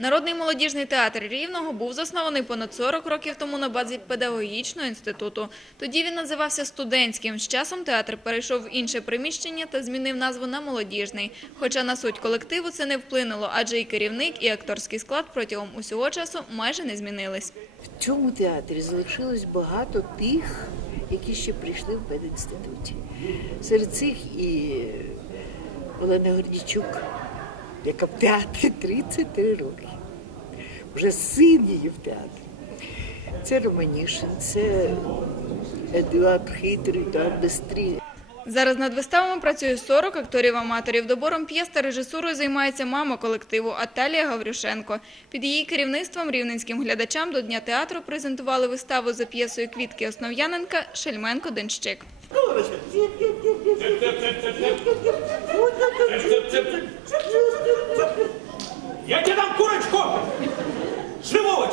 Народний молодіжний театр Рівного був заснований понад 40 років тому на базі педагогічного інституту. Тоді він називався студентським. З часом театр перейшов в інше приміщення та змінив назву на молодіжний. Хоча на суть колективу це не вплинуло, адже і керівник, і акторський склад протягом усього часу майже не змінились. В цьому театрі залишилось багато тих, які ще прийшли в пединституті. Серед цих і Олена Гордічук, яка в театрі 33 роки. Вже син її в театрі. Це Романішин, це Едуард Хитрий, Едуард Бестрій. Зараз над виставами працює 40 акторів-аматорів. Добором п'єс та режисурою займається мама колективу Аталія Гаврюшенко. Під її керівництвом рівненським глядачам до Дня театру презентували виставу за п'єсою Квітки Основ'яненка Шельменко Денщик.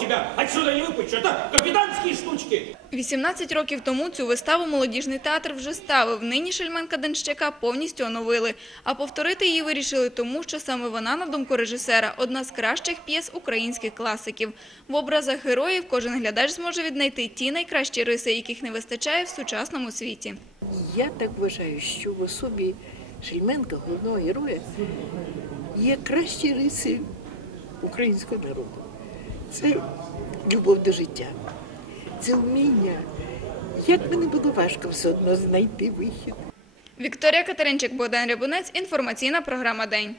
Тебя отсюда не выпущу. Это капитанские штучки. 18 років тому цю виставу молодіжний театр вже ставив. Нині Шельменка Денщика повністю оновили. А повторити її вирішили тому, що саме вона, на думку режисера, одна з кращих п'єс українських класиків. В образах героїв кожен глядач зможе віднайти ті найкращі риси, яких не вистачає в сучасному світі. Я так вважаю, що в особі Шельменка, головного героя, є кращі риси українського народу. Це любов до життя, це вміння. Як мені було важко все одно знайти вихід. Вікторія Катеринчик, Богдан Рябунець. Інформаційна програма «День».